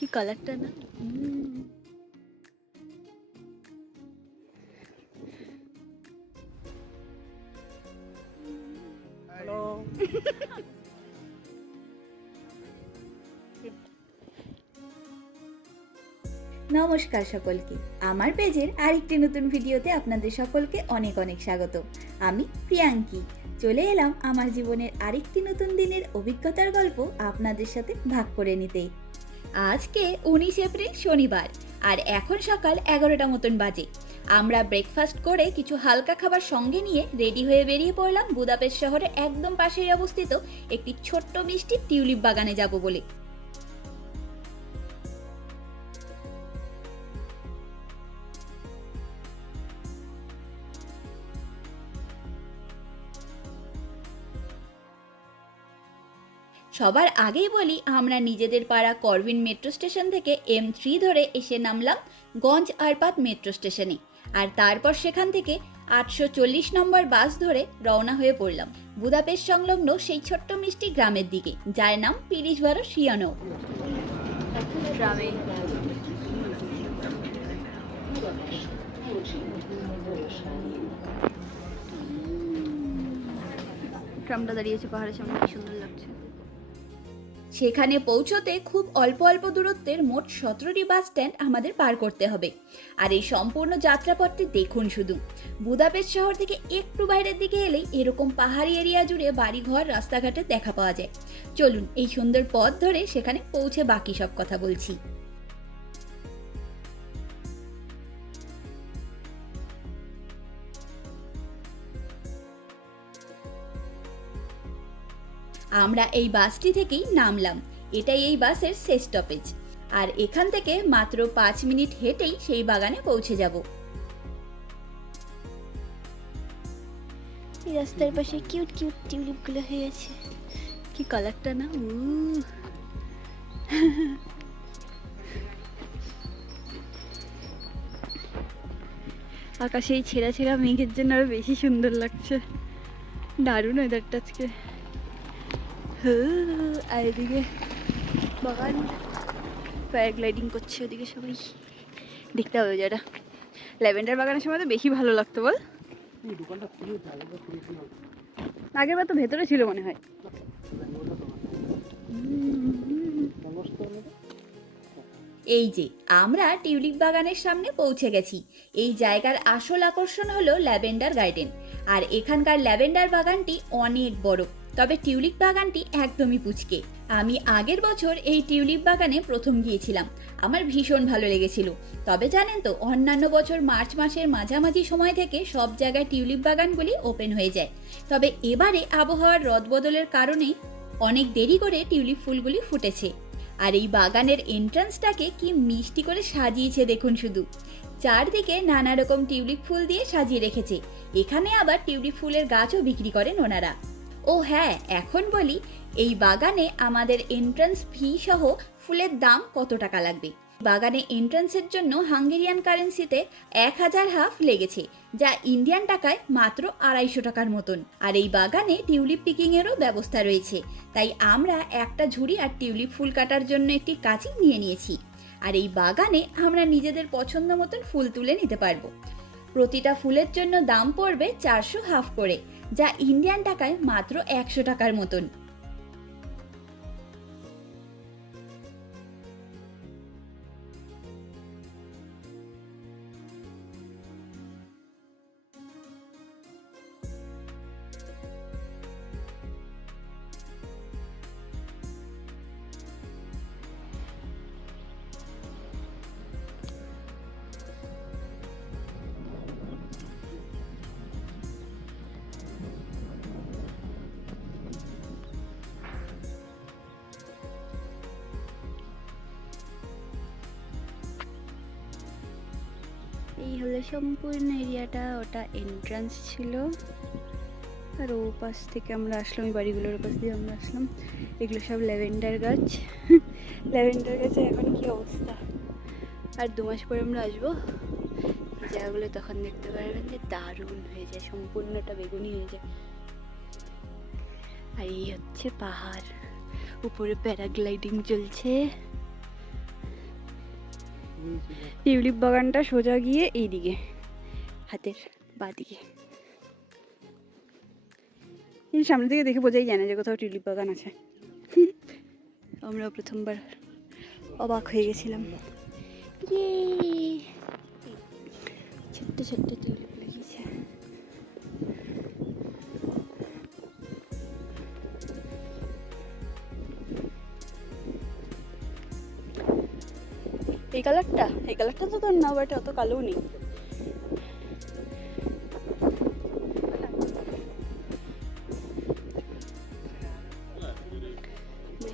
কি কালারটা না? হ্যালো। নমস্কার সকলকে। আমার পেজের আরেকটি নতুন ভিডিওতে আপনাদের সকলকে অনেক অনেক স্বাগত। আমি প্রিয়াঙ্কি। চলে এলাম আমার জীবনের আরেকটি নতুন দিনের অভিজ্ঞতার গল্প আপনাদের সাথে ভাগ করে নিতে। আজকে উনিশ এপ্রিল শনিবার, আর এখন সকাল এগারোটা মতন বাজে। আমরা ব্রেকফাস্ট করে কিছু হালকা খাবার সঙ্গে নিয়ে রেডি হয়ে বেরিয়ে পড়লাম বুদাপেস্ট শহরে একদম পাশেই অবস্থিত একটি ছোট্ট মিষ্টি টিউলিপ বাগানে যাব বলে। সবার আগেই বলি, আমরা নিজেদের পাড়া করবিন মেট্রো স্টেশন থেকে এম থ্রি ধরে এসে নামলাম গঞ্জ আরপাত মেট্রো স্টেশনে। আর তারপর সেখান থেকে আটশো চল্লিশ নম্বর বাস ধরে রওনা হয়ে পড়লাম বুদাপেস্ট সংলগ্ন সেই ছোট্ট মিষ্টি গ্রামের দিকে, যার নাম পিরিশবারো শিয়ানো। ট্রামটা দাঁড়িয়েছে পাহাড়ের সামনে, কি সুন্দর লাগছে। সেখানে পৌঁছতে খুব অল্প অল্প দূরত্বের মোট সতেরোটি বাস স্ট্যান্ড আমাদের পার করতে হবে। আর এই সম্পূর্ণ যাত্রাপথটি দেখুন শুধু। বুদাপেস্ট শহর থেকে একটু বাইরের দিকে এলেই এরকম পাহাড়ি এরিয়া জুড়ে বাড়িঘর, রাস্তাঘাটে দেখা পাওয়া যায়। চলুন এই সুন্দর পথ ধরে সেখানে পৌঁছে বাকি সব কথা বলছি। আমরা এই বাসটি থেকেই নামলাম। এটাই এই বাসের শেষ স্টপেজ আর এখান থেকে মাত্র পাঁচ মিনিট হেঁটেই সেই বাগানে পৌঁছে যাব। এই রাস্তার পাশে কিউট কিউট টিউলিপগুলো হয়ে আছে। কি কালারটা না? উহ। আকাশে এই ছেঁড়া ছেঁড়া মেঘের জন্য আরও বেশি সুন্দর লাগছে। দারুণ ওয়েদারটা আজকে। আর এদিকে বাগান প্যারাগ্লাইডিং করছে ওদিকে সবাই। দেখতে হবে যারা ল্যাভেন্ডার বাগানের সময় তো বেশি ভালো লাগতো বল। আগের বার তো ভেতরে ছিল মনে হয়। এই যে আমরা টিউলিপ বাগানের সামনে পৌঁছে গেছি। এই জায়গার আসল আকর্ষণ হলো ল্যাভেন্ডার গার্ডেন। আর এখানকার ল্যাভেন্ডার বাগানটি অনেক বড়। তবে টিউলিপ বাগানটি একদমই পুচকে। আমি আগের বছর এই টিউলিপ বাগানে প্রথম গিয়েছিলাম। আমার ভীষণ ভালো লেগেছিল। তবে জানেন তো, অন্যান্য বছর মার্চ মাসের মাঝামাঝি সময় থেকে সব জায়গায় টিউলিপ বাগানগুলি ওপেন হয়ে যায়। তবে এবারে আবহাওয়ার রদবদলের কারণে অনেক দেরি করে টিউলিপ ফুলগুলি ফুটেছে। আর এই বাগানের এন্ট্রান্সটাকে কি মিষ্টি করে সাজিয়েছে দেখুন শুধু। চারদিকে নানা রকম টিউলিপ ফুল দিয়ে সাজিয়ে রেখেছে। এখানে আবার টিউলিপ ফুলের গাছও বিক্রি করেন ওনারা। ও হ্যাঁ এখন বলি, এই বাগানে আমাদের এন্ট্রান্স ফি সহ ফুলের দাম কত টাকা লাগবে? বাগানে এন্ট্রান্সের জন্য হাঙ্গেরিয়ান কারেন্সিতে এক হাজার হাফ লেগেছে, যা ইন্ডিয়ান টাকায় মাত্র আড়াইশো টাকার মতন। আর এই বাগানে টিউলিপ পিকিংয়েরও ব্যবস্থা রয়েছে, তাই আমরা একটা ঝুড়ি আর টিউলিপ ফুল কাটার জন্য একটি কাঁচি নিয়ে নিয়েছি। আর এই বাগানে আমরা নিজেদের পছন্দ মতন ফুল তুলে নিতে পারব। প্রতিটা ফুলের জন্য দাম পড়বে চারশো হাফ করে যা ইন্ডিয়ান টাকায় মাত্র একশো টাকার মতন। এই হলো সম্পূর্ণ এরিয়াটা, ওটা এন্ট্রান্স ছিল। আর ও পাশ থেকে আমরা আসলাম ওই বাড়িগুলোর পাশ দিয়ে আমরা আসলাম। এগুলো সব ল্যাভেন্ডার গাছ। ল্যাভেন্ডার গাছে এখন কি অবস্থা? আর দু মাস পরে আমরা আসব। এই জায়গাগুলো তখন দেখতে পারবেন যে দারুণ হয়ে যায়, সম্পূর্ণটা বেগুনি হয়ে যায়। আর এই হচ্ছে পাহাড়। উপরে প্যারাগ্লাইডিং চলছে। টিউলিপ বাগানটা সোজা গিয়ে এই দিকে হাতের বাদিকে। এই সামনে থেকে দেখে বোঝাই জানে যে কোথাও টিউলিপ বাগান আছে। আমরা প্রথমবার অবাক হয়ে গেছিলাম। ইয়ে! ছোট্ট ছোট্ট টিউলিপ। এই কালারটা? এই কালারটা তো তোর না, বাট অত কালো নেই।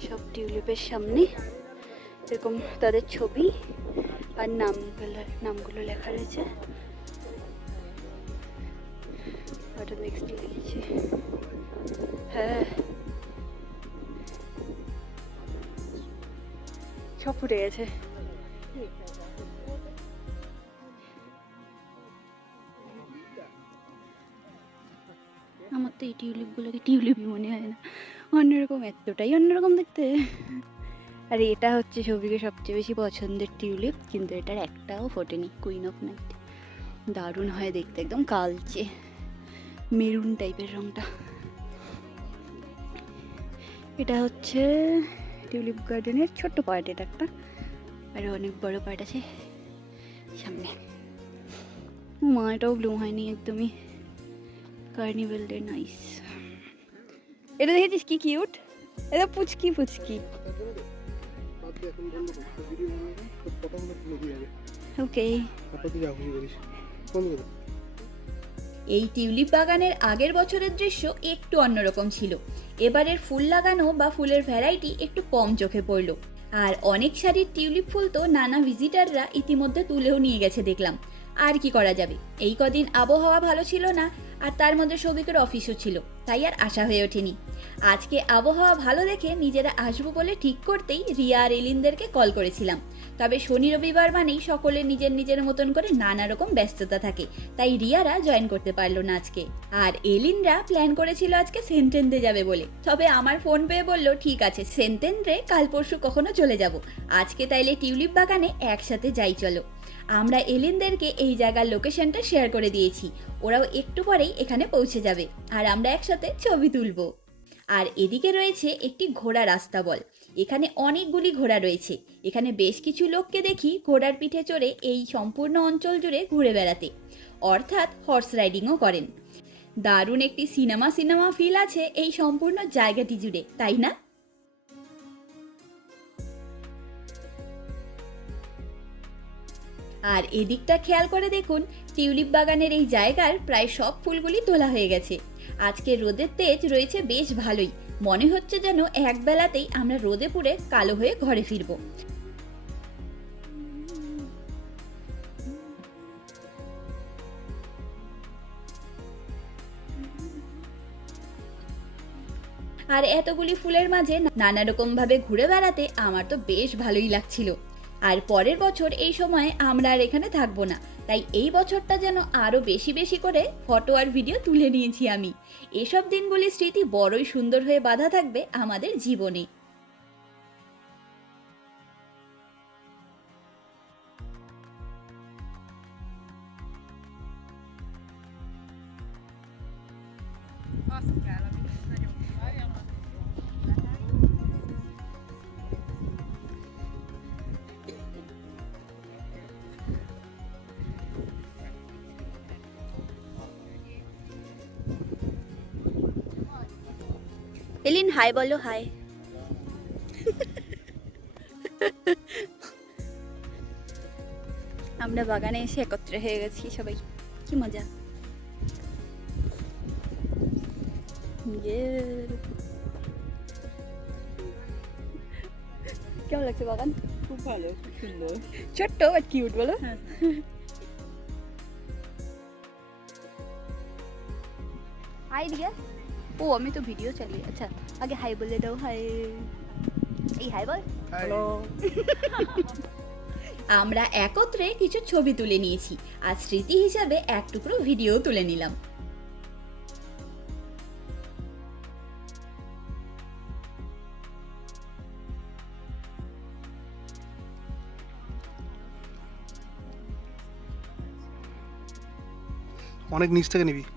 সব টিউলিপের সামনে, এরকম তাদের ছবি আর নামগুলো নামগুলো লেখা রয়েছে। ওটা নেক্সট লিখেছি হ্যাঁ। সব ফুটে গেছে। টিউলিপগুলোকে টিউলিপই মনে হয় না। অন্যরকম এতটাই অন্যরকম দেখতে। আর এটা হচ্ছে সবিকে সবচেয়ে বেশি পছন্দের টিউলিপ, কিন্তু এটার একটাও ফোটেনি কুইন অফ নাইট দারুণ হয় দেখতে, একদম কালচে, মেরুন টাইপের রংটা। এটা হচ্ছে টিউলিপ গার্ডেনের ছোট্ট পার্ট এটা একটা, আর অনেক বড় পার্ট আছে সামনে। মা, এটাও ব্লুম হয়নি একদমই। কার্নিভেল ডে নাইস এটা দেখেছিস কি কিউট এটা পুচকি পুচকি। ওকে এই টিউলিপ বাগানের আগের বছরের দৃশ্য একটু অন্যরকম ছিল। এবারের ফুল লাগানো বা ফুলের ভ্যারাইটি একটু কম চোখে পড়ল। আর অনেক শাড়ির টিউলিপ ফুল তো নানা ভিজিটাররা ইতিমধ্যে তুলেও নিয়ে গেছে দেখলাম। আর কি করা যাবে? এই কদিন আবহাওয়া ভালো ছিল না, আর তার মধ্যে সৌভিকের অফিসও ছিল, তাই আর আশা হয়ে ওঠেনি। আজকে আবহাওয়া ভালো দেখে নিজেরা আসব বলে ঠিক করতেই রিয়া আর এলিনদেরকে কল করেছিলাম। তবে শনি রবিবার মানেই সকলে নিজের নিজের মতন করে নানা রকম ব্যস্ততা থাকে, তাই রিয়ারা জয়েন করতে পারল না আজকে। আর এলিনরা প্ল্যান করেছিল আজকে সেন্টেন্ডে যাবে বলে। তবে আমার ফোন পেয়ে বলল, ঠিক আছে সেন্টেন্ডে কাল পরশু কখনো চলে যাব। আজকে তাইলে টিউলিপ বাগানে একসাথে যাই চলো। আমরা এলিনদেরকে এই জায়গার লোকেশনটা শেয়ার করে দিয়েছি। ওরাও একটু পরেই এখানে পৌঁছে যাবে। আর আমরা একসাথে ছবি তুলবো। আর এদিকে রয়েছে একটি ঘোড়া রাস্তা বল। এখানে অনেকগুলি ঘোড়া রয়েছে। এখানে বেশ কিছু লোককে দেখি ঘোড়ার পিঠে চড়ে এই সম্পূর্ণ অঞ্চল জুড়ে ঘুরে বেড়াতে। অর্থাৎ হর্স রাইডিংও করেন। দারুণ একটি সিনেমা সিনেমা ফিল আছে এই সম্পূর্ণ জায়গাটি জুড়ে, তাই না? আর এদিকটা খেয়াল করে দেখুন, টিউলিপ বাগানের এই জায়গার প্রায় সব ফুলগুলি তোলা হয়ে গেছে। আজকে রোদের তেজ রয়েছে বেশ ভালোই। মনে হচ্ছে যেন এক বেলাতেই আমরা রোদে পুড়ে কালো হয়ে ঘরে ফিরবো। আর এতগুলি ফুলের মাঝে নানা রকম ভাবে ঘুরে বেড়াতে আমার তো বেশ ভালোই লাগছিল। আর পরের বছর এই সময় আমরা আর এখানে থাকব না। তাই এই বছরটা যেন আরও বেশি বেশি করে ফটো আর ভিডিও তুলে নিয়েছি আমি। এসব দিনগুলির স্মৃতি বড়ই সুন্দর হয়ে বাধা থাকবে আমাদের জীবনে। এলিন হাই বলো হাই আমরা বাগানে এসে একত্রে হয়ে গেছি সবাই। কি মজা? কেমন লাগছে বাগান? খুব ভালো খুব সুন্দর। ছোট্ট বাট কিউট বলো। হাই দিয়া ও আমি তো ভিডিও চালিয়ে আচ্ছা। আগে eh, আমরা একত্রে কিছু ছবি তুলে নিয়েছি আর স্মৃতি হিসাবে এক টুকরো ভিডিও তুলে নিলাম। অনেক নিচ থেকে নিবি।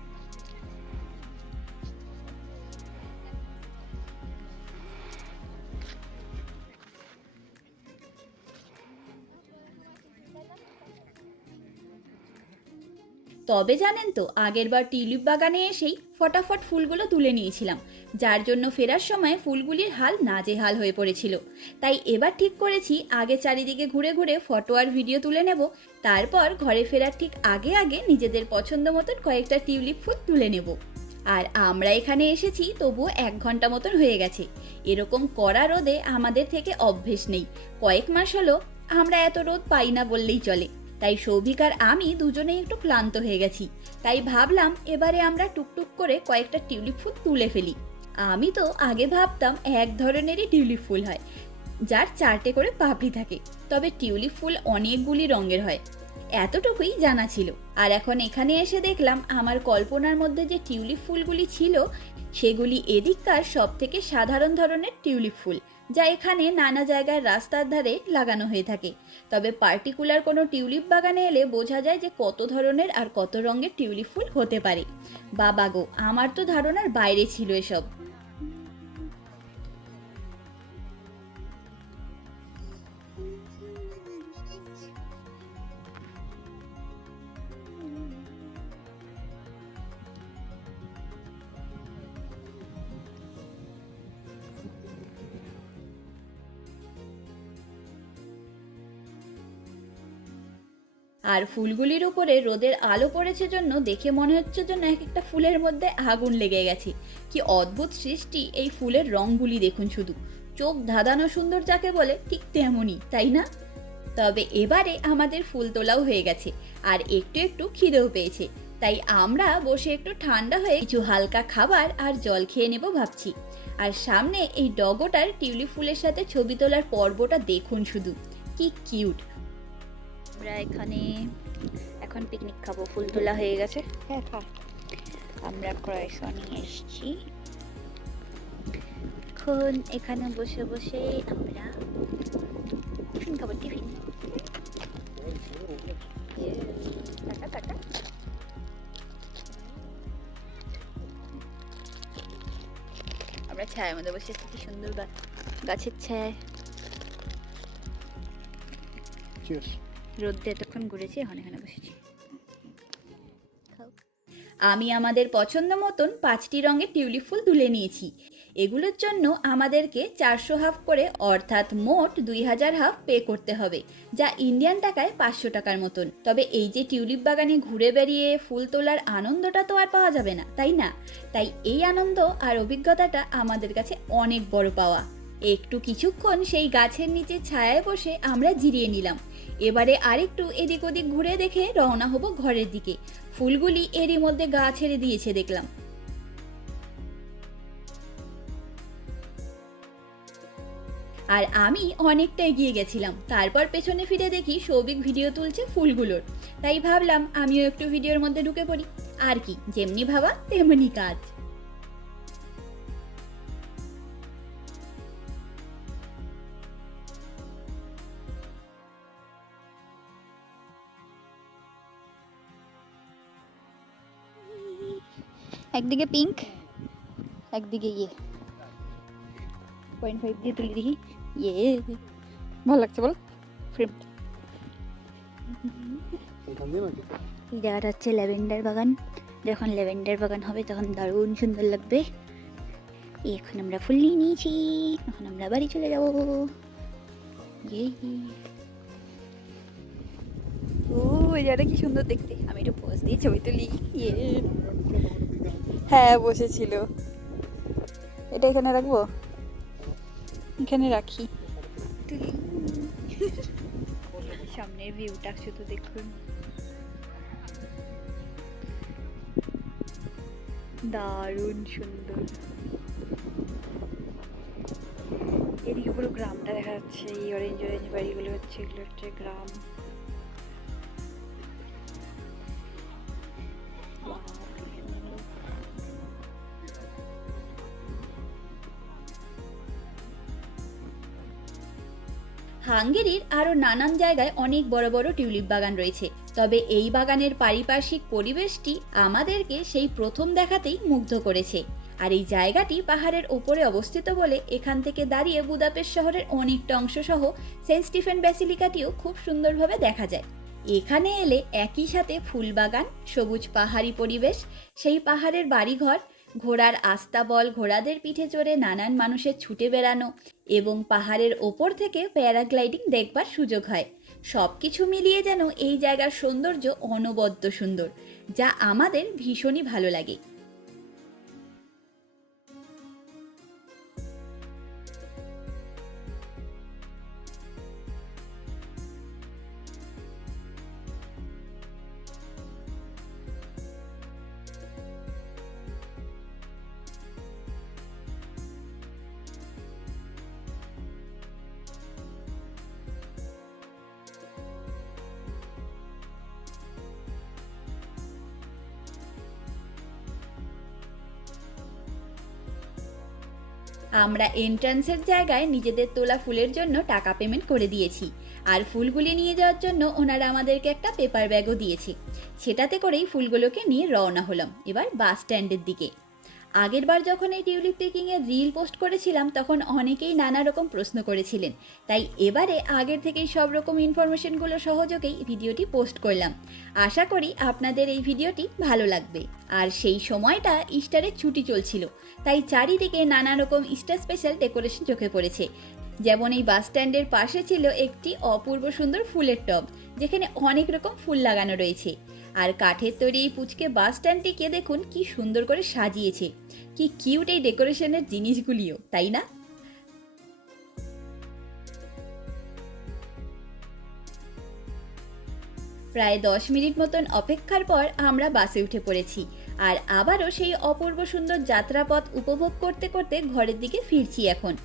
তবে জানেন তো আগেরবার টিউলিপ বাগানে এসেই ফটাফট ফুলগুলো তুলে নিয়েছিলাম। যার জন্য ফেরার সময় ফুলগুলির হাল নাজেহাল হয়ে পড়েছিল। তাই এবার ঠিক করেছি, আগে চারিদিকে ঘুরে ঘুরে ফটো আর ভিডিও তুলে নেব। তারপর ঘরে ফেরার ঠিক আগে আগে নিজেদের পছন্দ মতন কয়েকটা টিউলিপ ফুল তুলে নেব। আর আমরা এখানে এসেছি, তবুও এক ঘণ্টা মতন হয়ে গেছে। এরকম কড়া রোদে আমাদের থেকে অভ্যেস নেই। কয়েক মাস হলো, আমরা এত রোদ পাই না বললেই চলে। তাই সৌভিক আর আমি দুজনেই একটু ক্লান্ত হয়ে গেছি। তাই ভাবলাম এবারে আমরা টুকটুক করে কয়েকটা টিউলিপ ফুল তুলে ফেলি। আমি তো আগে ভাবতাম এক ধরনেরই টিউলিপ ফুল হয়, যার চারটে করে পাপড়ি থাকে। তবে টিউলিপ ফুল অনেকগুলি রঙের হয়। এতটুকুই জানা ছিল। আর এখন এখানে এসে দেখলাম আমার কল্পনার মধ্যে যে টিউলিপ ফুলগুলি ছিল, সেগুলি এদিককার সব থেকে সাধারণ ধরনের টিউলিপ ফুল, যা এখানে নানা জায়গায় রাস্তার ধারে লাগানো হয়ে থাকে। তবে পার্টিকুলার কোনো টিউলিপ বাগানে এলে বোঝা যায় যে কত ধরনের আর কত রঙের টিউলিপ ফুল হতে পারে। বাবা গো, আমার তো ধারণার বাইরে ছিল এসব। আর ফুলগুলির উপরে রোদের আলো পড়েছে জন্য দেখে মনে হচ্ছে যেন এক একটা ফুলের মধ্যে আগুন লেগে গেছে। কি অদ্ভুত সৃষ্টি এই ফুলের রঙগুলি দেখুন শুধু। চোখ ধাঁধানো সুন্দর যাকে বলে ঠিক তেমনই, তাই না? তবে এবারে আমাদের ফুল তোলাও হয়ে গেছে আর একটু একটু খিদেও পেয়েছে। তাই আমরা বসে একটু ঠান্ডা হয়ে কিছু হালকা খাবার আর জল খেয়ে নেব ভাবছি। আর সামনে এই ডগোটার টিউলিপ ফুলের সাথে ছবি তোলার পর্বটা দেখুন শুধু। কি কিউট! আমরা এখানে এখন পিকনিক খাব। ফুল তোলা হয়ে গেছে। হ্যাঁ আমরা ক্রয়সন নিয়ে এসেছি। এখন এখানে বসে বসে আমরা টিফিন খাব টিফিন। আমরা ছায়ার মধ্যে বসে কি সুন্দর গাছের ছায়ায় চিয়ার্স রোদ্রে এতক্ষণ ঘুরেছি, এখন এখানে বসেছি। আমি আমাদের পছন্দ মতন পাঁচটি রঙের টিউলিপ ফুল তুলে নিয়েছি। এগুলোর জন্য আমাদেরকে চারশো হাফ করে, অর্থাৎ মোট দুই হাজার হাফ পে করতে হবে, যা ইন্ডিয়ান টাকায় পাঁচশো টাকার মতন। তবে এই যে টিউলিপ বাগানে ঘুরে বেরিয়ে ফুল তোলার আনন্দটা তো আর পাওয়া যাবে না, তাই না? তাই এই আনন্দ আর অভিজ্ঞতাটা আমাদের কাছে অনেক বড় পাওয়া। একটু কিছুক্ষণ সেই গাছের নিচে ছায়ায় বসে আমরা জিরিয়ে নিলাম। এবারে আরেকটু এদিক ওদিক ঘুরে দেখে রওনা হব ঘরের দিকে। ফুলগুলি এরই মধ্যে গা ছেড়ে দিয়েছে দেখলাম। আর আমি অনেকটা এগিয়ে গেছিলাম। তারপর পেছনে ফিরে দেখি সৌভিক ভিডিও তুলছে ফুলগুলোর। তাই ভাবলাম আমিও একটু ভিডিওর মধ্যে ঢুকে পড়ি। আর কি, যেমনি ভাবা তেমনি কাজ। একদিকে পিঙ্ক একদিকে ইয়ে। পয়েন্ট ফাইভ দিয়ে তুলে দেখি ইয়ে। ভালো লাগছে বল? জায়গাটা হচ্ছে ল্যাভেন্ডার বাগান। যখন ল্যাভেন্ডার বাগান হবে, তখন দারুণ সুন্দর লাগবে। এখন আমরা ফুল নিয়ে নিয়েছি। এখন আমরা বাড়ি চলে যাব। ইয়ে ও এই জায়গাটা কি সুন্দর দেখতে। আমি একটু পোজ দিয়ে ছবি তুলি। ইয়ে। হ্যাঁ বসেছিল। এটা এখানে রাখব? এখানে রাখি। সামনের ভিউটা শুধু দেখুন। দারুণ সুন্দর। এদিকে পুরো গ্রামটা দেখা যাচ্ছে, এই অরেঞ্জ অরেঞ্জ বাড়িগুলো হচ্ছে, এগুলো হচ্ছে গ্রাম। হাঙ্গেরির আরও নানান জায়গায় অনেক বড় বড় টিউলিপ বাগান রয়েছে। তবে এই বাগানের পারিপার্শ্বিক পরিবেশটি আমাদেরকে সেই প্রথম দেখাতেই মুগ্ধ করেছে। আর এই জায়গাটি পাহাড়ের ওপরে অবস্থিত বলে এখান থেকে দাঁড়িয়ে বুদাপেস্ট শহরের অনেকটা অংশ সহ সেন্ট স্টিফেন ব্যাসিলিকাটিও খুব সুন্দরভাবে দেখা যায়। এখানে এলে একই সাথে ফুলবাগান সবুজ পাহাড়ি পরিবেশ, সেই পাহাড়ের বাড়িঘর ঘোড়ার আস্তাবল ঘোড়াদের পিঠে চড়ে নানান মানুষের ছুটে বেড়ানো এবং পাহাড়ের ওপর থেকে প্যারাগ্লাইডিং দেখবার সুযোগ হয়। সব কিছু মিলিয়ে যেন এই জায়গার সৌন্দর্য অনবদ্য সুন্দর, যা আমাদের ভীষণই ভালো লাগে। আমরা এন্ট্রান্সের জায়গায় নিজেদের তোলা ফুলের জন্য টাকা পেমেন্ট করে দিয়েছি। আর ফুলগুলি নিয়ে যাওয়ার জন্য ওনারা আমাদেরকে একটা পেপার ব্যাগও দিয়েছে। সেটাতে করেই ফুলগুলোকে নিয়ে রওনা হলাম। এবার বাস স্ট্যান্ডের দিকে। আগেরবার যখন এই টিউলিপ পিকিংয়ের রিল পোস্ট করেছিলাম, তখন অনেকেই নানা রকম প্রশ্ন করেছিলেন। তাই এবারে আগের থেকেই সব রকম ইনফরমেশনগুলো সহযোগেই ভিডিওটি পোস্ট করলাম। আশা করি আপনাদের এই ভিডিওটি ভালো লাগবে। আর সেই সময়টা ইস্টারের ছুটি চলছিল, তাই চারিদিকে নানা রকম ইস্টার স্পেশাল ডেকোরেশন চোখে পড়েছে। যেমন এই বাস স্ট্যান্ডের পাশে ছিল একটি অপূর্ব সুন্দর ফুলের টব, যেখানে অনেক রকম ফুল লাগানো রয়েছে। আর কাঠের তৈরি এই পুচকে বাস স্ট্যান্ডটিকে দেখুন কি সুন্দর করে সাজিয়েছে। কি কিউট এই ডেকোরেশনের জিনিসগুলিও, তাই না? প্রায় দশ মিনিট মতন অপেক্ষার পর আমরা বাসে উঠে পড়েছি আর আবারও সেই অপূর্ব সুন্দর যাত্রাপথ উপভোগ করতে করতে ঘরের দিকে ফিরছি এখন।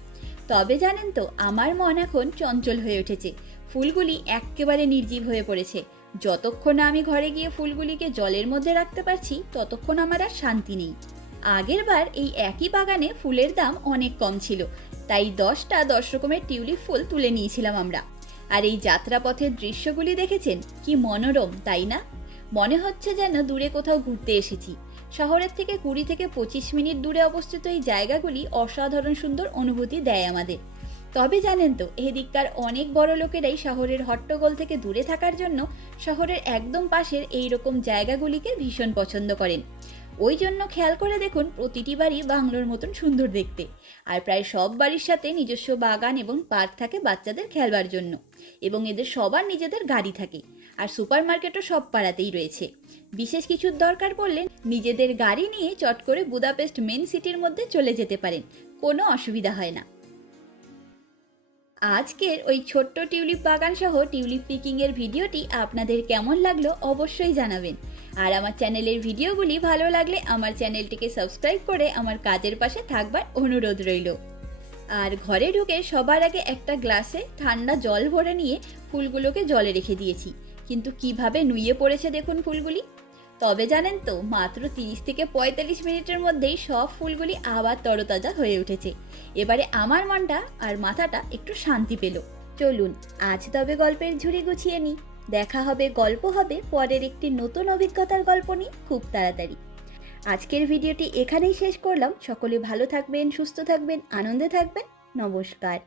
তবে জানেন তো, আমার মন এখন চঞ্চল হয়ে উঠেছে। ফুলগুলি এক্কেবারে নির্জীব হয়ে পড়েছে। যতক্ষণ আমি ঘরে গিয়ে ফুলগুলিকে জলের মধ্যে রাখতে পারছি, ততক্ষণ আমার আর শান্তি নেই। আগের বার এই একই বাগানে ফুলের দাম অনেক কম ছিল, তাই দশটা দশ রকমের টিউলিপ ফুল তুলে নিয়েছিলাম আমরা। আর এই যাত্রাপথের দৃশ্যগুলি দেখেছেন? কি মনোরম, তাই না? মনে হচ্ছে যেন দূরে কোথাও ঘুরতে এসেছি। শহরের থেকে কুড়ি থেকে পঁচিশ মিনিট দূরে অবস্থিত এই জায়গাগুলি অসাধারণ সুন্দর অনুভূতি দেয় আমাদের। তবে জানেন তো, এদিককার অনেক বড় লোকেরাই শহরের হট্টগোল থেকে দূরে থাকার জন্য শহরের একদম পাশের এই রকম জায়গাগুলিকে ভীষণ পছন্দ করেন। ওই জন্য খেয়াল করে দেখুন প্রতিটি বাড়ি বাংলোর মতন সুন্দর দেখতে। আর প্রায় সব বাড়ির সাথে নিজস্ব বাগান এবং পার্ক থাকে বাচ্চাদের খেলবার জন্য। এবং এদের সবার নিজেদের গাড়ি থাকে। আর সুপার মার্কেটও সব পাড়াতেই রয়েছে। বিশেষ কিছুর দরকার পড়লে নিজেদের গাড়ি নিয়ে চট করে বুদাপেস্ট মেন সিটির মধ্যে চলে যেতে পারেন। কোনো অসুবিধা হয় না। আজকের ওই ছোট্ট টিউলিপ বাগান সহ টিউলিপ পিকিং এর ভিডিওটি আপনাদের কেমন লাগল অবশ্যই জানাবেন। আর আমার চ্যানেলের ভিডিওগুলি ভালো লাগলে আমার চ্যানেলটিকে সাবস্ক্রাইব করে আমার কাজের পাশে থাকবার অনুরোধ রইল। আর ঘরে ঢুকে সবার আগে একটা গ্লাসে ঠান্ডা জল ভরে নিয়ে ফুলগুলোকে জলে রেখে দিয়েছি। কিন্তু কীভাবে নুয়ে পড়েছে দেখুন ফুলগুলি? তবে জানেন তো, মাত্র তিরিশ থেকে পঁয়তাল্লিশ মিনিটের মধ্যেই সব ফুলগুলি আবার তরতাজা হয়ে উঠেছে। এবারে আমার মনটা আর মাথাটা একটু শান্তি পেল। চলুন, আজ তবে গল্পের ঝুড়ি গুছিয়ে নিই। দেখা হবে, গল্প হবে, পরের একটি নতুন অভিজ্ঞতার গল্প নিয়ে খুব তাড়াতাড়ি। আজকের ভিডিওটি এখানেই শেষ করলাম। সকলে ভালো থাকবেন, সুস্থ থাকবেন, আনন্দে থাকবেন। নমস্কার।